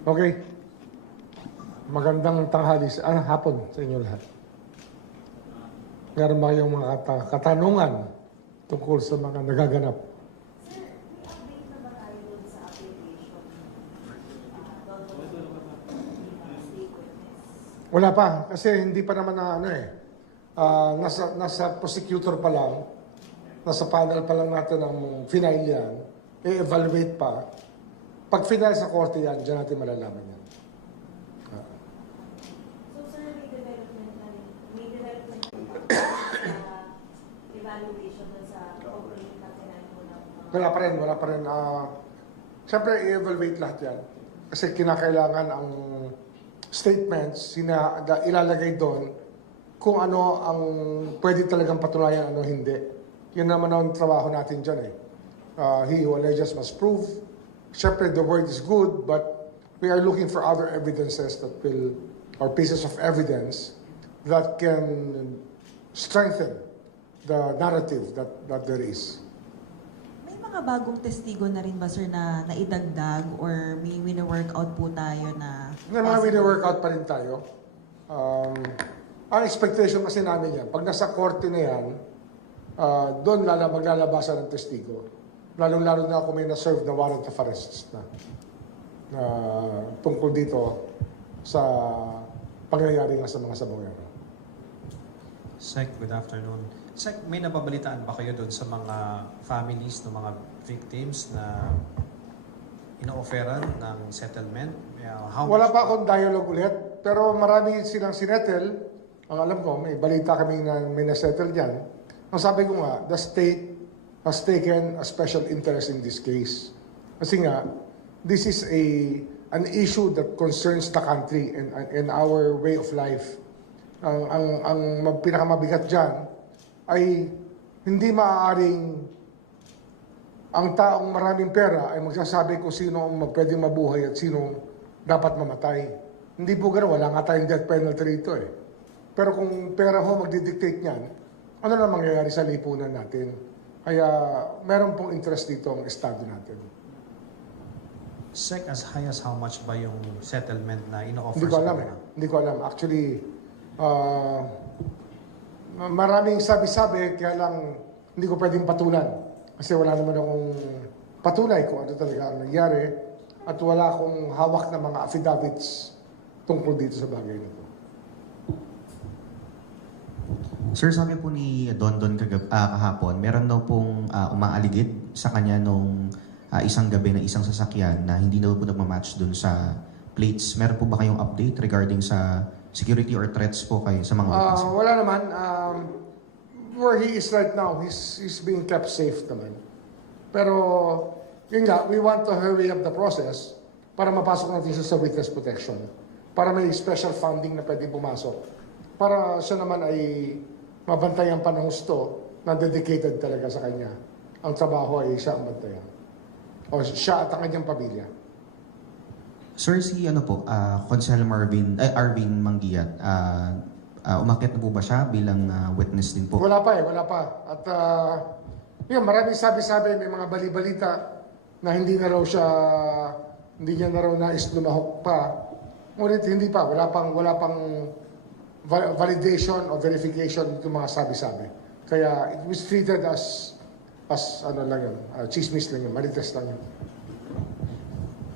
Okay. Magandang tanghali, ah, hapon sa inyo lahat. Meron ba kayong mga kata- katanungan tungkol sa mga nagaganap? Wala pa, kasi hindi pa naman na ano eh. Ah, nasa, nasa prosecutor pa lang, nasa panel pa lang natin ang final yan, i-evaluate pa. Pag final sa korte yan, dyan natin malalaman yan. So, sir, may development na rin, may development na sa evaluation sa na mga... Wala pa rin, wala pa rin. Ah, Siyempre, i-evaluate lahat yan. Kasi kinakailangan ang statements, sina, da- ilalagay doon kung ano ang pwede talagang patunayan, ano hindi. Yun naman ang trabaho natin dyan eh. Ah, he who alleges must prove. Siyempre, the word is good, but we are looking for other evidences that will, or pieces of evidence that can strengthen the narrative that, that there is. May mga bagong testigo na rin ba sir na naidagdag or may wino-workout po tayo na... May mga wini-workout pa rin tayo. Um, ang expectation kasi namin yan, pag nasa korte na yan, ah, doon lala, maglalabasan ng testigo. Lalong-lalo na kung may na-serve na warrant of arrest na, na tungkol dito sa pangyayari nga sa mga sabongero. Sec, good afternoon. Sec, may nababalitaan ba kayo doon sa mga families ng mga victims na ino-offeran ng settlement? How Wala pa akong dialogue ulit, pero marami silang sinettle. Ang alam ko, may balita kami na may nasettle dyan. Ang sabi ko nga, the state has taken a special interest in this case. Kasi nga, this is a an issue that concerns the country and, and our way of life. Ang, ang, ang pinakamabigat dyan ay hindi maaaring ang taong maraming pera ay magsasabi kung sino ang pwedeng mabuhay at sino dapat mamatay. Hindi po gano'n, wala nga tayong death penalty rito eh. Pero kung pera ho magdidictate niyan, ano na mangyayari sa lipunan natin? Kaya meron pong interest dito ang estado natin. Sec, as high as how much ba yung settlement na ino-offer Hindi ko alam eh. Hindi ko alam. Actually, ah, maraming sabi-sabi, kaya lang hindi ko pwedeng patulan. Kasi wala naman akong patunay kung ano talaga ang nangyari at wala akong hawak na mga affidavits tungkol dito sa bagay na to. Sir, sabi po ni Don Don kagab ah, kahapon, meron daw pong ah, umaaligid sa kanya nung ah, isang gabi na isang sasakyan na hindi daw po nagmamatch dun sa plates. Meron po ba kayong update regarding sa security or threats po kayo sa mga Ah, witnesses? wala naman. Um, where he is right now, he's, he's being kept safe naman. Pero, yun nga, we want to hurry up the process para mapasok natin siya sa witness protection. Para may special funding na pwede pumasok. Para siya naman ay mabantayan pa ng gusto na dedicated talaga sa kanya. Ang trabaho ay siya ang bantayan. O siya at ang kanyang pamilya. Sir, si ano po, ah, Consel Marvin, ay Arvin Mangiat, ah, ah, umakyat na po ba siya bilang ah, witness din po? Wala pa eh, wala pa. At uh, yun, maraming sabi-sabi, may mga bali-balita na hindi na raw siya, hindi niya na raw nais lumahok pa. Ngunit hindi pa, wala pang, wala pang validation or verification itong mga sabi-sabi. Kaya it was treated as, as ano lang yun, uh, chismis lang yun, marites lang yun.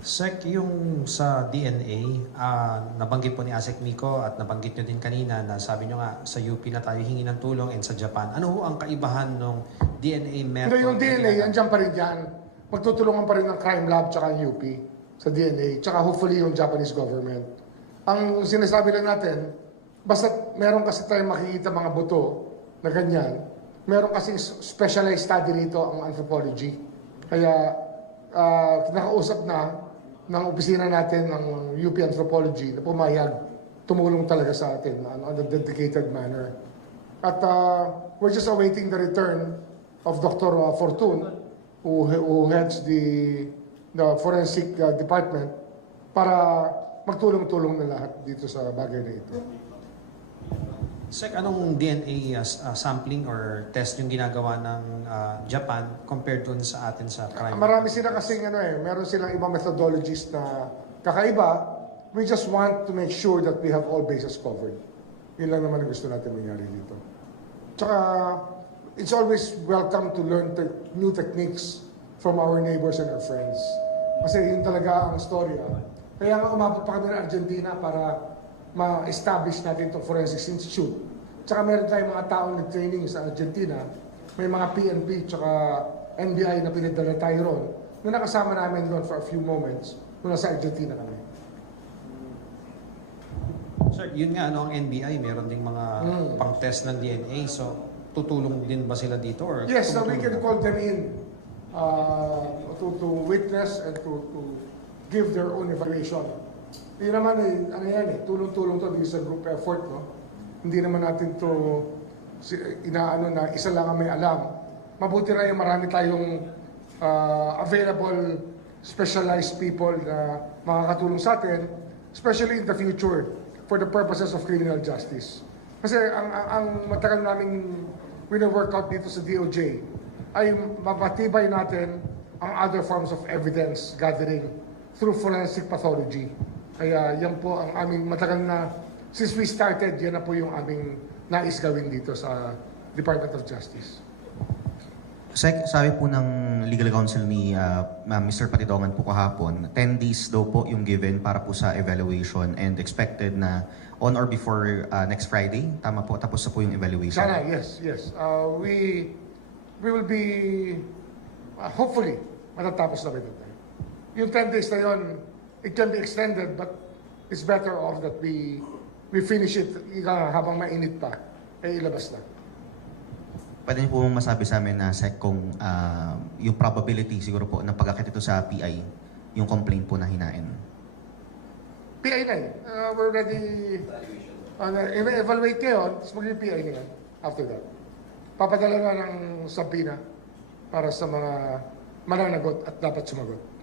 Sec, yung sa DNA, ah, nabanggit po ni Asek Miko at nabanggit nyo din kanina na sabi nyo nga sa UP na tayo hingi ng tulong and sa Japan. Ano ho ang kaibahan ng DNA method? Hindi, yung DNA, yan- andyan pa rin yan. Magtutulungan pa rin ng crime lab tsaka UP sa DNA. Tsaka hopefully yung Japanese government. Ang sinasabi lang natin, basta meron kasi tayong makikita mga buto na ganyan, meron kasi specialized study rito ang anthropology. Kaya ah, nakausap na ng opisina natin ng UP Anthropology na pumayag tumulong talaga sa atin on, on a dedicated manner. At uh, we're just awaiting the return of Dr. Fortun, who, who heads the, the forensic uh, department, para magtulong-tulong na lahat dito sa bagay na ito. Sec, anong DNA uh, uh, sampling or test yung ginagawa ng uh, Japan compared dun sa atin sa crime? Marami sila kasing ano eh, meron silang ibang methodologies na kakaiba. We just want to make sure that we have all bases covered. Yun lang naman ang gusto natin mangyari dito. Tsaka, it's always welcome to learn te- new techniques from our neighbors and our friends. Kasi yun talaga ang storya. Kaya nga umabot pa kami ng Argentina para ma-establish natin itong Forensics Institute. Tsaka meron tayong mga taong nag-training sa Argentina. May mga PNP tsaka NBI na pinadala tayo ron na nakasama namin doon for a few moments nung nasa Argentina kami. Sir, yun nga, ano, ang NBI, meron ding mga Mm. pang-test ng DNA. So, tutulong din ba sila dito? Or Yes, so we can call them in uh, to, to witness and to, to give their own evaluation. Hindi naman eh, ano yan eh, tulong-tulong to, this is a group effort, no? Hindi naman natin to si, inaano na isa lang ang may alam. Mabuti na yung marami tayong uh, available specialized people na makakatulong sa atin, especially in the future for the purposes of criminal justice. Kasi ang, ang, ang matagal naming wino-workout dito sa DOJ ay mapatibay natin ang other forms of evidence gathering through forensic pathology. Kaya yan po ang aming matagal na, since we started, yan na po yung aming nais gawin dito sa Department of Justice. Sec, sabi po ng legal counsel ni ah, ah, Mr. Patidongan po kahapon, 10 days daw po yung given para po sa evaluation and expected na on or before ah, next Friday. Tama po, tapos na po yung evaluation. Sana, yes, yes. Uh, we we will be, uh, hopefully, matatapos na by that time. Yung 10 days na yun, it can be extended, but it's better off that we we finish it nga, habang mainit pa, eh ilabas na. Pwede niyo po masabi sa amin na Sec kung ah, yung probability siguro po ng pagkakit ito sa PI, yung complaint po na hinain. PI na eh. Uh, we're ready, uh, evaluate ngayon, tapos magiging PI na yan after that. Papadala na ng sabina para sa mga mananagot at dapat sumagot.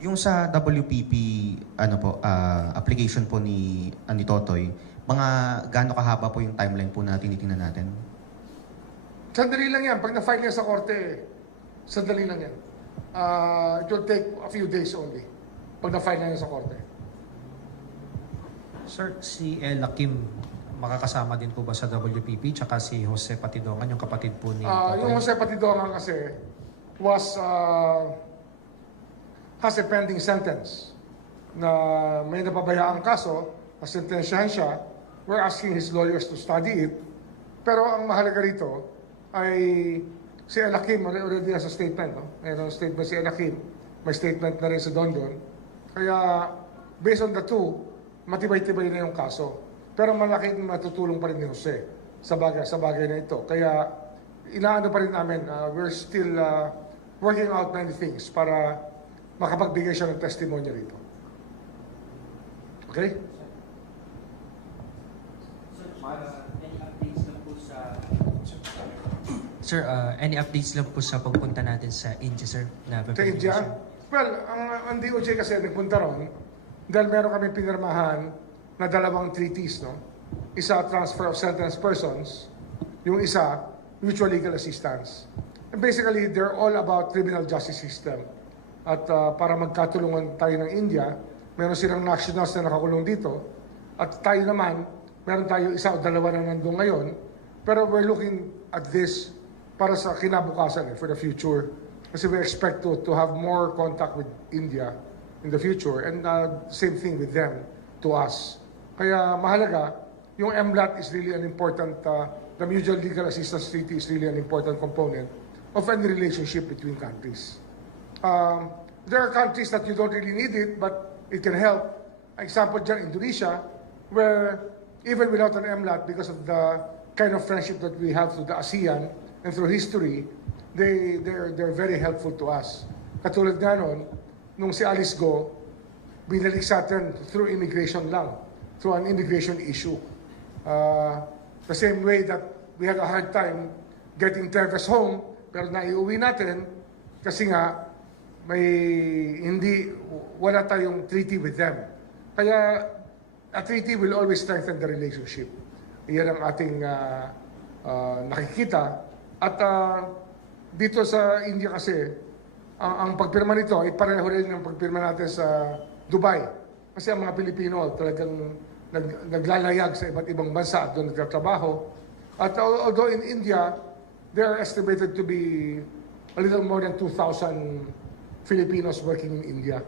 Yung sa WPP ano po ah, application po ni ani Totoy, mga gaano kahaba po yung timeline po na tinitingnan natin? Sandali lang yan. Pag na-file yan sa korte, sandali lang yan. Uh, it will take a few days only. Pag na-file na yan sa korte. Sir, si Ella Kim, makakasama din po ba sa WPP? Tsaka si Jose Patidongan, yung kapatid po ni Uh, Totoy? yung Jose Patidongan kasi was uh, has a pending sentence na may napabayaang kaso, nasentensyahan siya. We're asking his lawyers to study it. Pero ang mahalaga rito ay si Elakim, already nasa statement, no? Mayroon statement si Elakim, may statement na rin si Dondon. Kaya, based on the two, matibay-tibay na yung kaso. Pero malaking matutulong pa rin ni Jose sa bagay, sa bagay na ito. Kaya, inaano pa rin namin, uh, we're still uh, working out many things para makapagbigay siya ng testimonya rito. Okay? Sir, uh, any updates lang po sa pagpunta natin sa India, sir? Na Sa India? Well, ang, ang DOJ kasi nagpunta ron dahil meron kami pinirmahan na dalawang treaties, no? Isa, transfer of sentenced persons. Yung isa, mutual legal assistance. And basically, they're all about criminal justice system. At uh, para magkatulungan tayo ng India, meron silang nationals na nakakulong dito. At tayo naman, meron tayo isa o dalawa na nandun ngayon. Pero we're looking at this para sa kinabukasan eh, for the future. Kasi we expect to, to have more contact with India in the future and uh, same thing with them to us. Kaya mahalaga, yung MLAT is really an important, uh, the Mutual Legal Assistance Treaty is really an important component of any relationship between countries. Um, there are countries that you don't really need it, but it can help. Example dyan, Indonesia, where even without an MLAT, because of the kind of friendship that we have through the ASEAN and through history, they, they're, they're very helpful to us. Katulad nga nun, nung si Alice Go, binalik sa atin through immigration lang, through an immigration issue. Uh, the same way that we had a hard time getting Teves home, pero naiuwi natin kasi nga may hindi wala tayong treaty with them. Kaya a treaty will always strengthen the relationship. Iyan ang ating uh, uh, nakikita. At uh, dito sa India kasi, ang, ang pagpirma nito ay pareho rin ng pagpirma natin sa Dubai. Kasi ang mga Pilipino talagang nag, naglalayag sa iba't ibang bansa doon nagtatrabaho. At al- although in India, there are estimated to be a little more than 2,000 Filipinos working in India.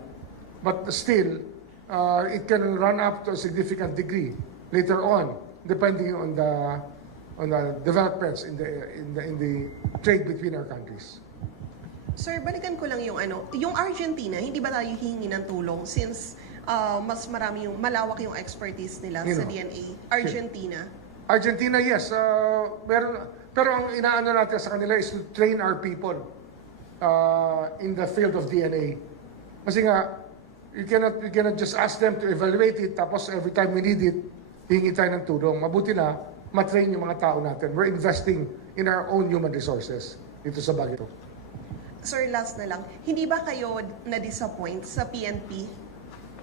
But still, uh, it can run up to a significant degree later on, depending on the on the developments in the in the in the trade between our countries. Sir, balikan ko lang yung ano, yung Argentina, hindi ba tayo hihingi ng tulong since ah, mas marami yung, malawak yung expertise nila sa Sino? DNA? Argentina. Argentina, yes. Uh, meron, pero ang inaano natin sa kanila is to train our people uh, in the field of DNA. Kasi nga, you cannot, you cannot just ask them to evaluate it, tapos every time we need it, hingi tayo ng tulong. Mabuti na, matrain yung mga tao natin. We're investing in our own human resources dito sa Baguio. Sir, last na lang. Hindi ba kayo na-disappoint sa PNP?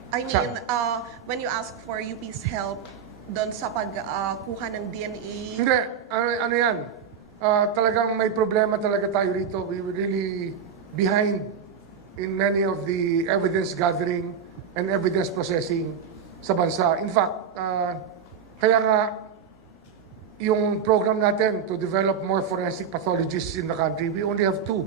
I mean, Saan? ah, when you ask for UP's help doon sa pagkuha ng DNA, Hindi, ano, ano yan? Ah, talagang may problema talaga tayo rito. We were really behind in many of the evidence gathering and evidence processing sa bansa. In fact, ah, kaya nga yung program natin to develop more forensic pathologists in the country, we only have two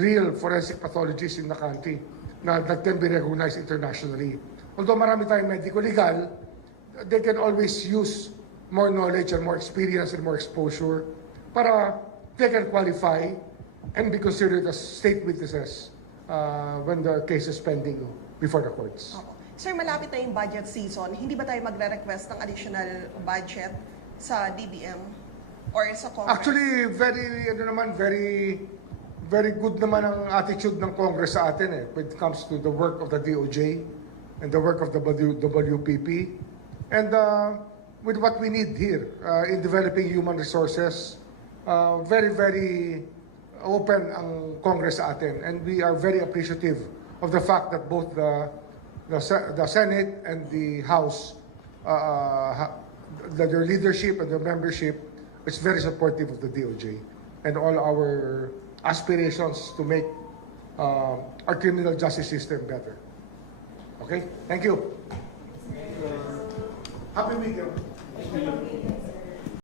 real forensic pathologists in the country na that can be recognized internationally. Although marami tayong medico-legal, they can always use more knowledge and more experience and more exposure para they can qualify and be considered as state witnesses uh, when the case is pending before the courts. Oo. Sir, malapit na yung budget season. Hindi ba tayo magre-request ng additional budget sa DBM or sa Congress? Actually, very, ano naman, very, very good naman ang attitude ng Congress sa atin eh, when it comes to the work of the DOJ and the work of the WPP. And uh, with what we need here uh, in developing human resources, uh, very, very open ang Congress sa atin. And we are very appreciative of the fact that both the, the, the Senate and the House, uh, ha- that their leadership and their membership is very supportive of the DOJ and all our aspirations to make uh, our criminal justice system better. Okay? Thank you. Happy weekend.